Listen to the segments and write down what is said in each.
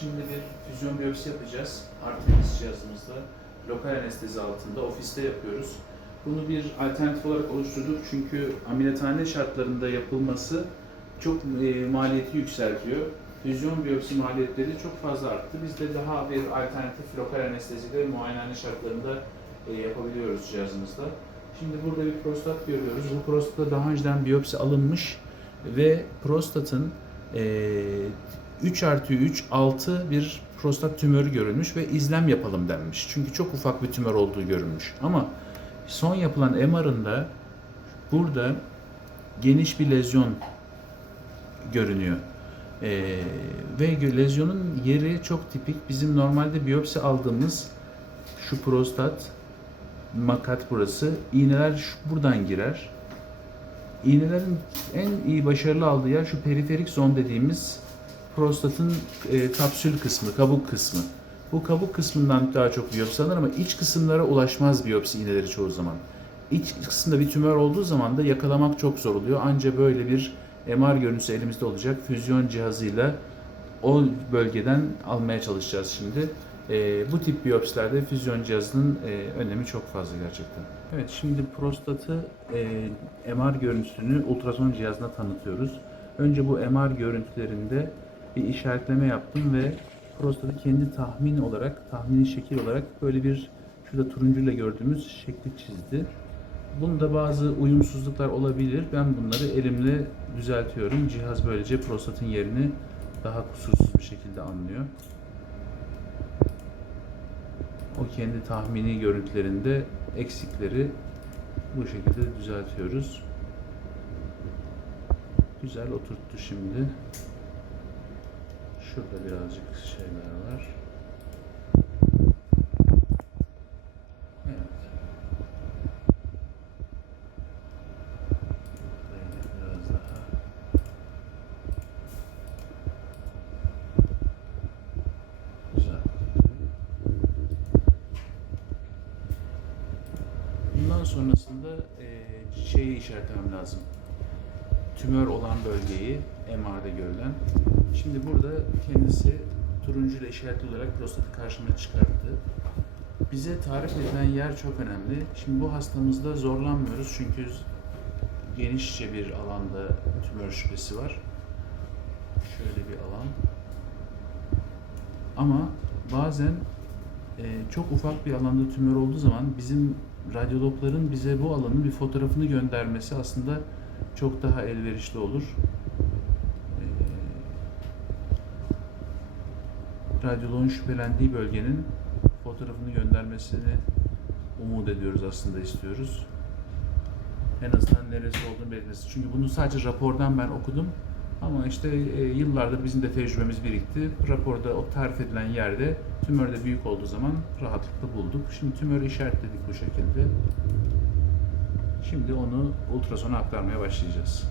Şimdi bir füzyon biyopsi yapacağız. Artemis cihazımızda. Lokal anestezi altında ofiste yapıyoruz. Bunu bir alternatif olarak oluşturduk çünkü ameliyathane şartlarında yapılması çok e, maliyeti yükseltiyor. Füzyon biyopsi maliyetleri çok fazla arttı. Biz de daha bir alternatif lokal anestezide muayenehane şartlarında e, yapabiliyoruz cihazımızda. Şimdi burada bir prostat görüyoruz. Bu prostatta daha önceden biyopsi alınmış ve prostatın e, 3 artı 3, 6 bir prostat tümörü görülmüş ve izlem yapalım denmiş. Çünkü çok ufak bir tümör olduğu görülmüş. Ama son yapılan MR'ında burada geniş bir lezyon görünüyor. Ee, ve lezyonun yeri çok tipik. Bizim normalde biyopsi aldığımız şu prostat, makat burası. İğneler şu, buradan girer. İğnelerin en iyi başarılı aldığı yer şu periferik zon dediğimiz prostatın e, kapsül kısmı, kabuk kısmı. Bu kabuk kısmından daha çok biyopsi alınır ama iç kısımlara ulaşmaz biyopsi iğneleri çoğu zaman. İç kısımda bir tümör olduğu zaman da yakalamak çok zor oluyor. Anca böyle bir MR görüntüsü elimizde olacak. Füzyon cihazıyla o bölgeden almaya çalışacağız şimdi. E, bu tip biyopsilerde füzyon cihazının e, önemi çok fazla gerçekten. Evet şimdi prostatı e, MR görüntüsünü ultrason cihazına tanıtıyoruz. Önce bu MR görüntülerinde bir işaretleme yaptım ve prostatı kendi tahmin olarak, tahmini şekil olarak böyle bir şurada turuncuyla gördüğümüz şekli çizdi. Bunda bazı uyumsuzluklar olabilir. Ben bunları elimle düzeltiyorum. Cihaz böylece prostatın yerini daha kusursuz bir şekilde anlıyor. O kendi tahmini görüntülerinde eksikleri bu şekilde düzeltiyoruz. Güzel oturttu şimdi. Şurada birazcık şeyler var. Evet. Güzel. Bundan sonrasında eee şeyi işaretlemem lazım. Tümör olan bölgeyi MR'da görülen. Şimdi burada kendisi turuncu ile işaretli olarak prostatı karşıma çıkarttı. Bize tarif edilen yer çok önemli. Şimdi bu hastamızda zorlanmıyoruz çünkü genişçe bir alanda tümör şüphesi var. Şöyle bir alan. Ama bazen e, çok ufak bir alanda tümör olduğu zaman bizim radyologların bize bu alanın bir fotoğrafını göndermesi aslında çok daha elverişli olur. Ee, Radyoloğun şüphelendiği bölgenin fotoğrafını göndermesini umut ediyoruz aslında istiyoruz. En azından neresi olduğunu belirtmesi. Çünkü bunu sadece rapordan ben okudum. Ama işte e, yıllardır bizim de tecrübemiz birikti. Raporda o tarif edilen yerde tümör de büyük olduğu zaman rahatlıkla bulduk. Şimdi tümörü işaretledik bu şekilde. Şimdi onu ultrasona aktarmaya başlayacağız.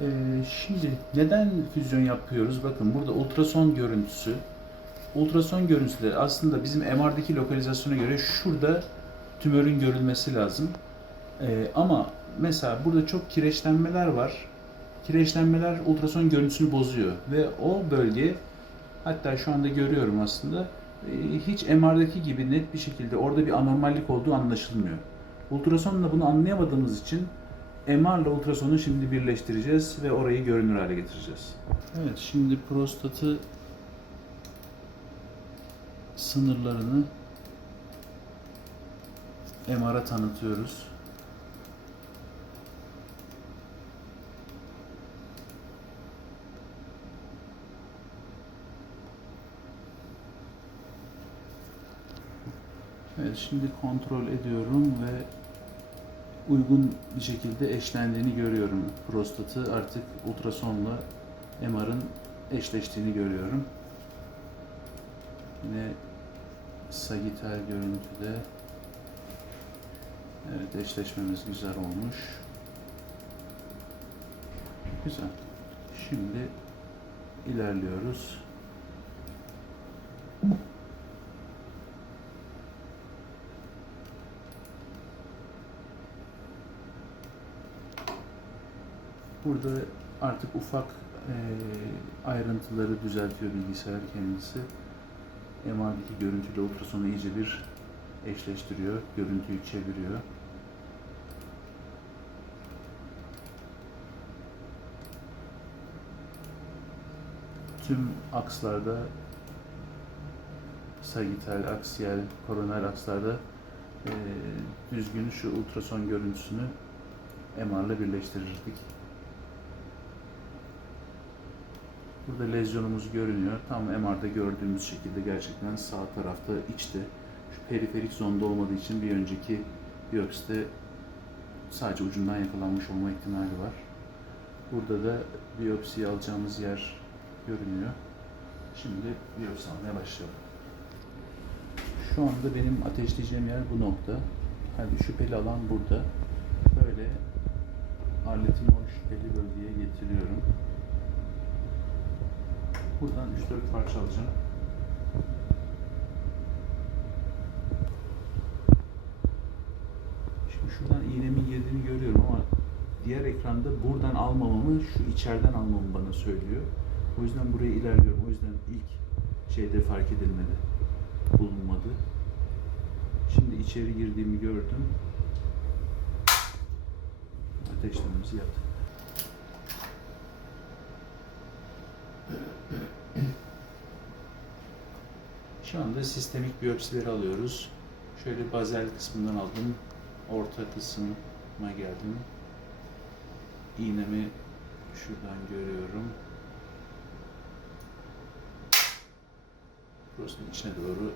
Ee, şimdi neden füzyon yapıyoruz? Bakın burada ultrason görüntüsü. Ultrason görüntüleri aslında bizim MR'daki lokalizasyona göre şurada tümörün görülmesi lazım. Ee, ama mesela burada çok kireçlenmeler var. Kireçlenmeler ultrason görüntüsünü bozuyor ve o bölge hatta şu anda görüyorum aslında e, hiç MR'daki gibi net bir şekilde orada bir anormallik olduğu anlaşılmıyor. Ultrasonla bunu anlayamadığımız için MR ile ultrasonu şimdi birleştireceğiz ve orayı görünür hale getireceğiz. Evet, şimdi prostatı sınırlarını MR'a tanıtıyoruz. Evet, şimdi kontrol ediyorum ve uygun bir şekilde eşlendiğini görüyorum. Prostatı artık ultrasonla MR'ın eşleştiğini görüyorum. Yine sagital görüntüde evet eşleşmemiz güzel olmuş. Güzel. Şimdi ilerliyoruz. Burada artık ufak Ee, ayrıntıları düzeltiyor bilgisayar kendisi. MR'daki görüntüyle ultrasonu iyice bir eşleştiriyor, görüntüyü çeviriyor. Tüm akslarda sagital, aksiyel, koroner akslarda eee düzgün şu ultrason görüntüsünü MR'la birleştirirdik. Burada lezyonumuz görünüyor. Tam MR'da gördüğümüz şekilde gerçekten sağ tarafta içte. Şu periferik zonda olmadığı için bir önceki biyopside sadece ucundan yakalanmış olma ihtimali var. Burada da biyopsiyi alacağımız yer görünüyor. Şimdi biyopsi almaya başlayalım. Şu anda benim ateşleyeceğim yer bu nokta. Hani şüpheli alan burada. Böyle aletimi o şüpheli bölgeye getiriyorum. Buradan 3-4 parça alacağım. Şimdi şuradan iğnemin girdiğini görüyorum ama diğer ekranda buradan almamamı şu içeriden almamı bana söylüyor. O yüzden buraya ilerliyorum. O yüzden ilk şeyde fark edilmedi. Bulunmadı. Şimdi içeri girdiğimi gördüm. Ateşlememizi yaptık. Şu anda sistemik biyopsileri alıyoruz. Şöyle bazel kısmından aldım. Orta kısma geldim. İğnemi şuradan görüyorum. Prostatın içine doğru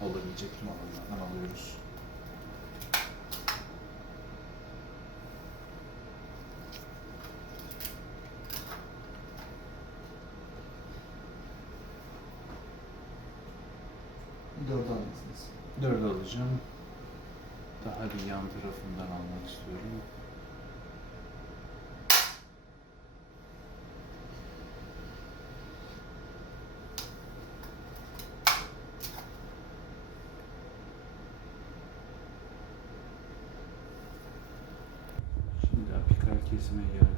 olabilecek tüm alanlardan alıyoruz. Dört almışsınız. Dört alacağım. Daha bir yan tarafından almak istiyorum. Şimdi apikal kesime geldik.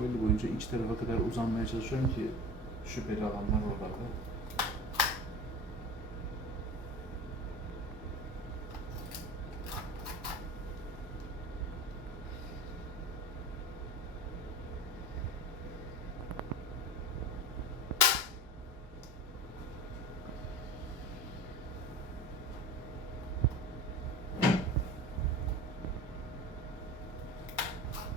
Böyle boyunca iç tarafa kadar uzanmaya çalışıyorum ki şüpheli alanlar oralarda.